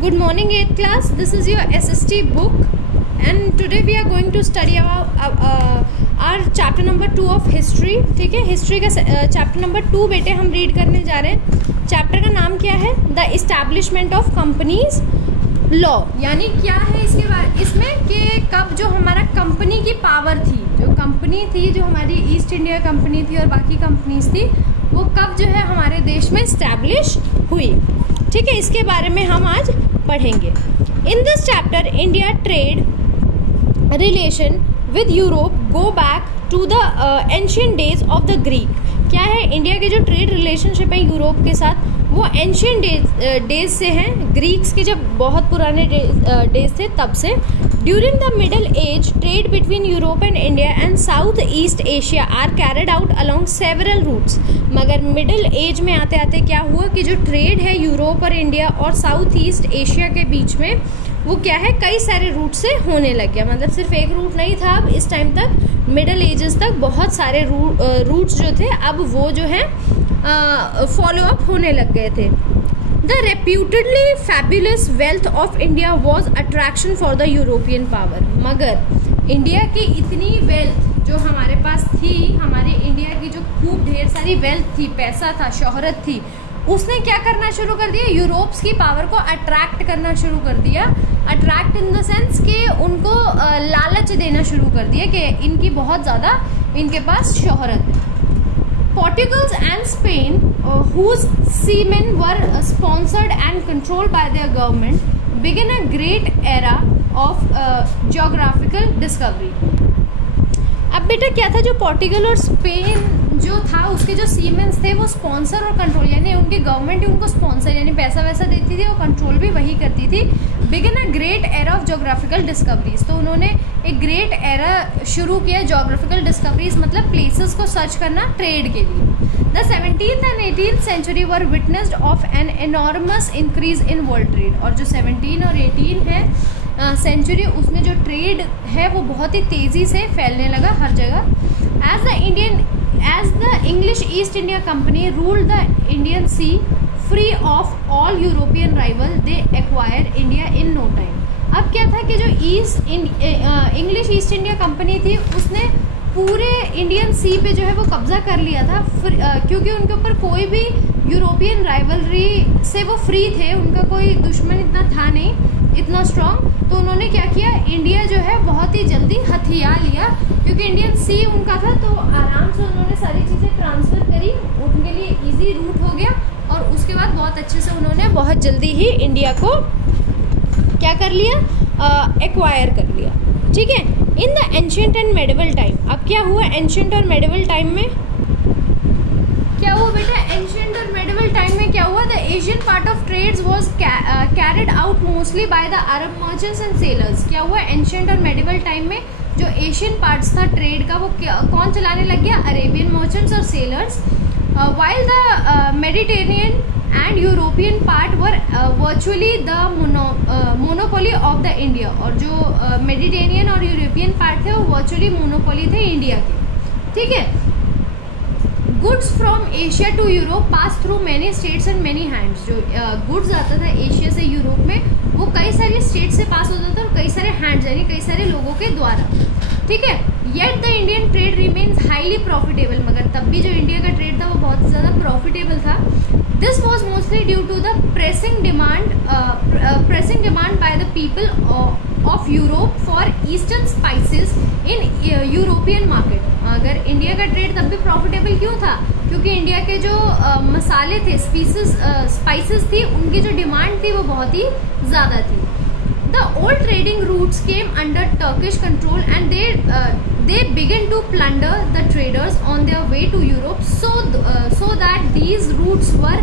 Good morning 8th class. This is your SST book and today we are going to study our chapter number 2 of history. ठीक है, history का chapter number 2 बेटे हम read करने जा रहे हैं. चैप्टर का नाम क्या है? The establishment of companies law. यानी क्या है इसके बाद इसमें कि कब जो हमारा कंपनी की पावर थी, जो कंपनी थी, जो हमारी ईस्ट इंडिया कंपनी थी और बाकी कंपनीज थी, वो कब जो है हमारे देश में इस्टेब्लिश हुई. ठीक है, इसके बारे में हम आज पढ़ेंगे. In this chapter India trade relation with Europe go back to the ancient days of the Greek. क्या है, इंडिया के जो ट्रेड रिलेशनशिप है यूरोप के साथ वो एंशियंट डेज से हैं, ग्रीक्स के जब बहुत पुराने डेज थे तब से. During the middle age trade between Europe and India and South East Asia are carried out along several routes. मगर मिडल एज में आते आते क्या हुआ कि जो ट्रेड है यूरोप और इंडिया और साउथ ईस्ट एशिया के बीच में वो क्या है, कई सारे रूट से होने लग गया. मतलब सिर्फ एक रूट नहीं था, अब इस टाइम तक मिडल एजेस तक बहुत सारे रूट्स जो थे अब वो जो है फॉलो अप होने लग गए थे. The reputedly fabulous wealth of India was attraction for the European power. मगर इंडिया की इतनी वेल्थ जो हमारे पास थी, हमारे इंडिया की जो खूब ढेर सारी वेल्थ थी, पैसा था, शोहरत थी, उसने क्या करना शुरू कर दिया, यूरोप्स की पावर को अट्रैक्ट करना शुरू कर दिया. अट्रैक्ट इन द सेंस कि उनको लालच देना शुरू कर दिया कि इनकी बहुत ज़्यादा इनके पास शोहरत है. Portugal and Spain, whose seamen were sponsored and controlled by their government, began a great era of geographical discovery. अब बेटा क्या था, जो पोर्टुगल और स्पेन जो था उसके जो सीमेंस थे वो स्पॉन्सर और कंट्रोल, यानी उनकी गवर्नमेंट ही उनको स्पॉन्सर यानी पैसा वैसा देती थी और कंट्रोल भी वही करती थी. Begin a great era of geographical discoveries. तो उन्होंने एक ग्रेट एरा शुरू किया. जोग्राफिकल डिस्कवरीज मतलब प्लेसेस को सर्च करना ट्रेड के लिए. The 17th and 18th century were witnessed of an enormous increase in world trade. और जो 17 और 18 है सेंचुरी, उसमें जो ट्रेड है वो बहुत ही तेज़ी से फैलने लगा हर जगह. As the English East India Company ruled the Indian Sea free of all European rival, they acquired India in no time. अब क्या था कि जो इंग्लिश ईस्ट इंडिया कंपनी थी उसने पूरे इंडियन सी पे जो है वो कब्जा कर लिया था, क्योंकि उनके ऊपर कोई भी यूरोपियन राइवलरी से वो फ्री थे, उनका कोई दुश्मन इतना था नहीं, इतना स्ट्रॉन्ग. तो उन्होंने क्या किया, इंडिया जो है बहुत ही जल्दी हथिया लिया, क्योंकि इंडियन सी उनका था तो आराम से उन्होंने सारी चीज़ें ट्रांसफ़र करी, उनके लिए इजी रूट हो गया. और उसके बाद बहुत अच्छे से उन्होंने बहुत जल्दी ही इंडिया को क्या कर लिया, एक्वायर कर लिया. ठीक है. In the ancient and medieval time, अब क्या हुआ एंशियंट और मेडिवल टाइम में, क्या हुआ बेटा, एंशियंट और मेडिवल टाइम में क्या हुआ, the Asian part of trades was carried out mostly by the Arab merchants and sailors. क्या हुआ एंशियंट और मेडिवल टाइम में, जो एशियन पार्ट्स था ट्रेड का वो कौन चलाने लग गया, अरेबियन मर्चेंट्स और sellers. While the Mediterranean and European part were virtually the monopoly of the India. और जो मेडिटेरियन और यूरोपियन पार्ट थे वो वर्चुअली मोनोपोली थे इंडिया के. ठीक है. Goods from Asia to Europe pass through many states and many hands. जो गुड्स आता था एशिया से यूरोप में वो कई सारी स्टेट से पास होता था और कई सारे हैंड्स यानी कई सारे लोगों के द्वारा. ठीक है. Yet the Indian trade remains highly profitable. मगर तब भी जो इंडिया का ट्रेड था वो बहुत ज़्यादा प्रॉफिटेबल था. This was mostly due to the pressing demand by the people of Europe for eastern spices in European market. अगर इंडिया का ट्रेड तब भी प्रॉफिटेबल क्यों था, क्योंकि इंडिया के जो मसाले थे, स्पाइसेस थी, उनकी जो डिमांड थी वो बहुत ही ज़्यादा थी. The old trading routes came under Turkish control and they began to plunder the traders on their way to Europe, so that these routes were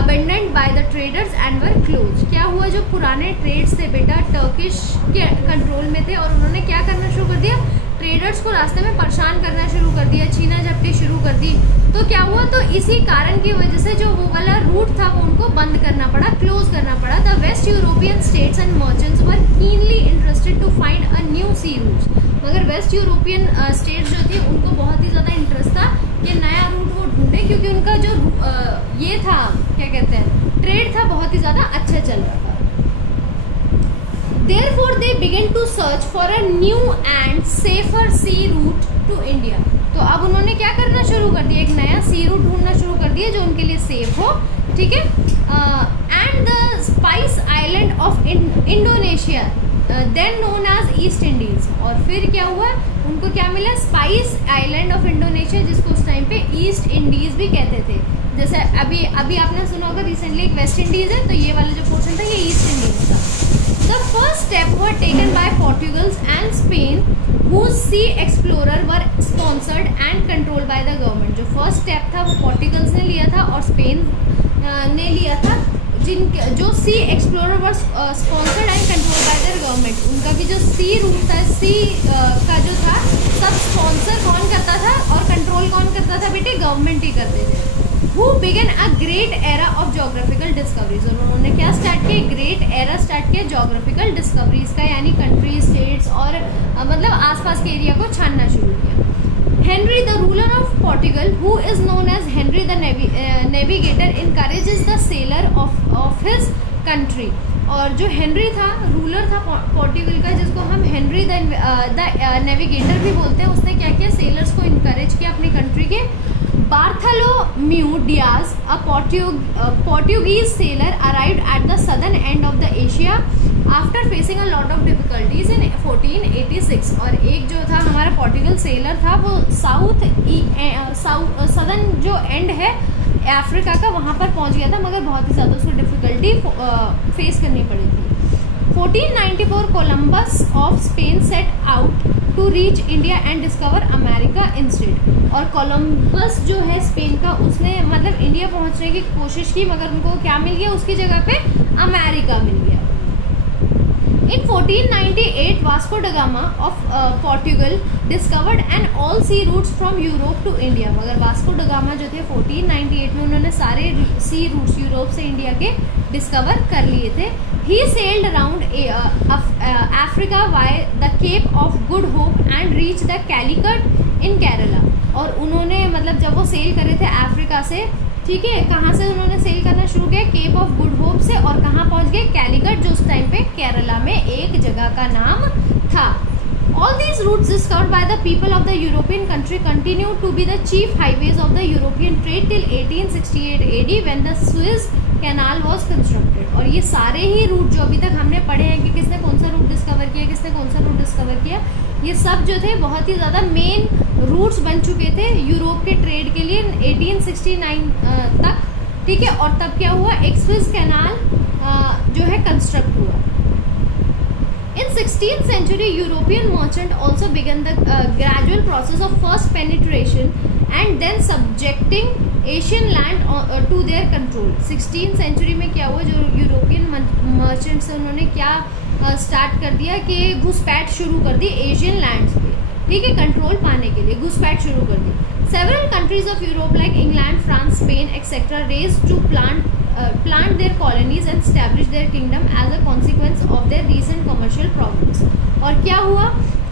abandoned by the traders and were closed. क्या हुआ, जो पुराने trades थे बेटा Turkish के control में थे और उन्होंने क्या करना शुरू कर दिया, ट्रेडर्स को रास्ते में परेशान करना शुरू कर दिया, छीना झपटी शुरू कर दी. तो क्या हुआ, तो इसी कारण की वजह से जो वो वाला रूट था वो उनको बंद करना पड़ा, क्लोज करना पड़ा. The west European states and merchants were keenly interested to find a new sea routes. मगर वेस्ट यूरोपियन स्टेट्स जो थी उनको बहुत ही ज़्यादा इंटरेस्ट था कि नया रूट वो ढूंढे, क्योंकि उनका जो ये था क्या कहते हैं ट्रेड था बहुत ही ज़्यादा अच्छा चल रहा था. Therefore they began to search for a new and safer sea route to India. तो अब उन्होंने क्या करना शुरू कर दिया, एक नया सी रूट ढूंढना शुरू कर दिया जो उनके लिए सेफ हो, ठीक है. And the spice island of Indonesia then known as East Indies. और फिर क्या हुआ, उनको क्या मिला, स्पाइस आइलैंड ऑफ इंडोनेशिया, जिसको उस टाइम पे ईस्ट इंडीज भी कहते थे. जैसे अभी आपने सुना होगा रिसेंटली एक वेस्ट इंडीज है, तो ये वाला जो पोर्शन था ये ईस्ट इंडीज था. The first step were taken by Portugal and Spain, whose sea explorer were sponsored and controlled by the government. जो first step था वो पोर्टुगल्स ने लिया था और स्पेन ने लिया था, जो sea explorer were sponsored and control by their government. उनका भी जो सी रूट था, सी का जो था, सब स्पॉन्सर कौन करता था और कंट्रोल कौन करता था बेटे, गवर्नमेंट ही करते थे. Who began a great era of geographical discoveries. और उन्होंने क्या स्टार्ट किया, ग्रेट एरा स्टार्ट किया जोग्राफिकल डिस्कवरीज का, यानी कंट्री, स्टेट्स और मतलब आसपास के एरिया को छानना शुरू किया. Henry the ruler of Portugal, who is known as Henry the navigator, encourages the sailor of his country. और जो हेनरी था, रूलर था पोर्टुगल का, जिसको हम हेनरी द नेविगेटर भी बोलते हैं, उसने क्या किया, सेलर्स को इनकरेज किया अपनी कंट्री के. Bartholomew Diaz, a Portuguese sailor, arrived at the southern end of the Asia after facing a lot of difficulties in 1486. और एक जो था हमारा पोर्टुगल सेलर था, वो सदर्न जो एंड है अफ्रीका का, वहाँ पर पहुँच गया था, मगर बहुत ही ज़्यादा उसको डिफिकल्टी फेस करनी पड़ी थी. 1494 Columbus of Spain set out to reach India and discover America instead. और कोलंबस जो है स्पेन का, उसने मतलब इंडिया पहुंचने की कोशिश की, मगर उनको क्या मिल गया, उसकी जगह पे अमेरिका मिल गया. In 1498 Vasco da Gama of Portugal discovered and all sea routes from Europe to India. मगर वास्को ड गामा जो थे 1498 में उन्होंने सारे सी रूट्स यूरोप से इंडिया के डिस्कवर कर लिए थे. He sailed around Africa via the Cape of Good Hope and reached the Calicut in Kerala. और उन्होंने मतलब जब वो सेल कर रहे थे अफ्रीका से, ठीक है, कहाँ से उन्होंने सेल करना शुरू किया, केप ऑफ गुड होप से, और कहाँ पहुँच गए, कैलिकट, जो उस टाइम पे केरला में एक जगह का नाम था. All these routes discovered by the people of the European country continue to be the chief highways of the European trade till 1868 AD when the Suez Canal was constructed. और ये सारे ही रूट जो अभी तक हमने पढ़े हैं कि किसने कौन सा रूट डिस्कवर किया, किसने कौन सा रूट डिस्कवर किया, ये सब जो थे बहुत ही ज़्यादा मेन रूट्स बन चुके थे यूरोप के ट्रेड के लिए 1869 तक, ठीक है. और तब क्या हुआ, सुएज कैनाल जो है कंस्ट्रक्ट हुआ. In 16th century, European merchant also began the gradual process of first penetration and then subjecting Asian land to their control. 16th century में क्या हुआ, जो यूरोपियन मर्चेंट्स उन्होंने क्या स्टार्ट कर दिया कि घुसपैठ शुरू कर दी एशियन लैंड्स पे, ठीक है, कंट्रोल पाने के लिए घुसपैठ शुरू कर दी. Several countries of Europe like England, France, Spain, etc. raised to plant their colonies and establish their kingdom as a consequence of their recent commercial progress. और क्या हुआ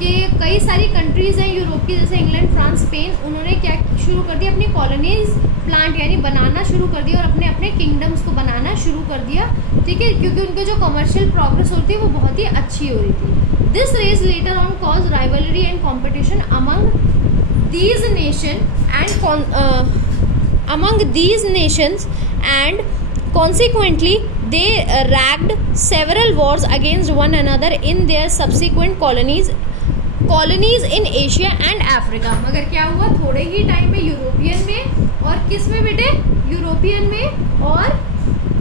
कि कई सारी कंट्रीज हैं यूरोप की, जैसे इंग्लैंड, फ्रांस, स्पेन, उन्होंने क्या शुरू कर दिया, अपनी कॉलोनीज प्लांट यानी बनाना शुरू कर दिया और अपने अपने किंगडम्स को बनाना शुरू कर दिया, ठीक है, क्योंकि उनकी जो कमर्शियल प्रोग्रेस होती है वो बहुत ही अच्छी हो रही थी. This raise later on cause rivalry and competition among these nations and consequently they ragged several wars against one another in their subsequent colonies in Asia and Africa. मगर क्या हुआ, थोड़े ही टाइम में यूरोपियन में और किस में बेटे, यूरोपियन में और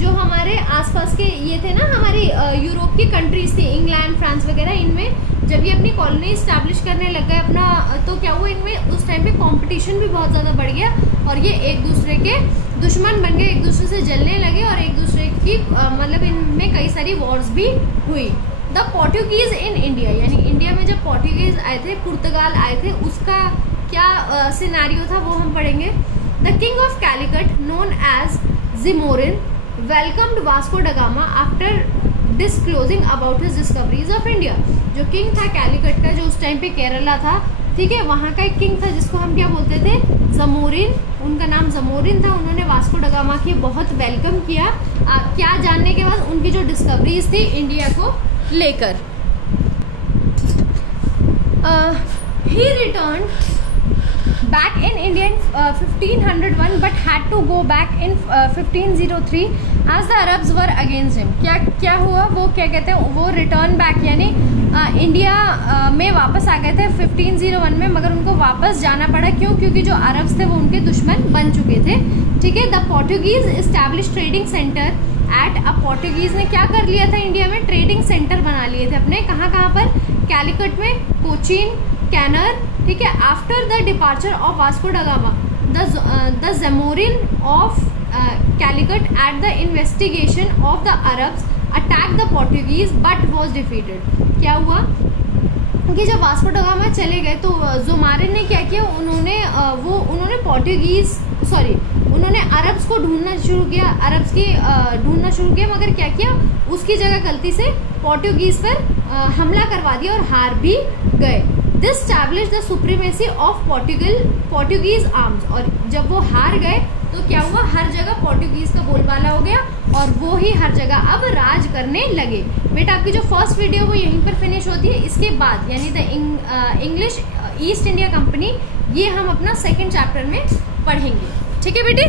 जो हमारे आसपास के ये थे ना, हमारी यूरोप की कंट्रीज थी, इंग्लैंड, फ्रांस वगैरह, इनमें जब ये अपनी कॉलोनी स्टैब्लिश करने लग गए अपना, तो क्या हुआ, इनमें उस टाइम पे कंपटीशन भी बहुत ज़्यादा बढ़ गया और ये एक दूसरे के दुश्मन बन गए, एक दूसरे से जलने लगे और एक दूसरे की मतलब इनमें कई सारी वॉर्स भी हुई. द पोर्टुगीज इन इंडिया, यानी इंडिया में जब पोर्टुगीज आए थे, पुर्तगाल आए थे, उसका क्या सिनेरियो था वो हम पढ़ेंगे. The king of Calicut known as Zamorin welcomed Vasco da Gama after disclosing about his discoveries of India. जो किंग था कैलिकट का, जो उस टाइम पे केरला था, ठीक है, वहाँ का एक किंग था जिसको हम क्या बोलते थे, जमोरिन, उनका नाम जमोरिन था. उन्होंने वास्को ड गामा की बहुत वेलकम किया, क्या जानने के बाद, उनकी जो डिस्कवरीज थी इंडिया को लेकर। ही return back in India in 1501 but had to go back in 1503 as the Arabs were against him। क्या हुआ, वो क्या कहते हैं, वो रिटर्न बैक यानी इंडिया में वापस आ गए थे 1501 में, मगर उनको वापस जाना पड़ा। क्यों? क्योंकि जो अरब्स थे वो उनके दुश्मन बन चुके थे। ठीक है। The Portuguese establish trading centre at a, Portuguese ने क्या कर लिया था, इंडिया में ट्रेडिंग सेंटर बना लिए थे अपने। कहाँ पर? कैलिकट में, कोचीन, कैनर। ठीक है। After the departure of Vasco da Gama the Zamorin of Calicut at the investigation of the Arabs attack the Portuguese but was defeated. क्या हुआ कि जब वास्को ड गामा चले गए तो ज़ुमारिन ने क्या किया, उन्होंने अरब्स को ढूंढना शुरू किया, ढूंढना शुरू किया, मगर क्या किया, उसकी जगह गलती से पोर्टुगीज पर हमला करवा दिया और हार भी गए। This establish the supremacy of Portuguese arms. और जब वो हार गए तो क्या हुआ, हर जगह पोर्टुगीज का बोलबाला हो गया और वो ही हर जगह अब राज करने लगे। बेटा आपकी जो फर्स्ट वीडियो वो यहीं पर फिनिश होती है। इसके बाद यानी the English east India company, ये हम अपना सेकेंड चैप्टर में पढ़ेंगे। ठीक है बेटे।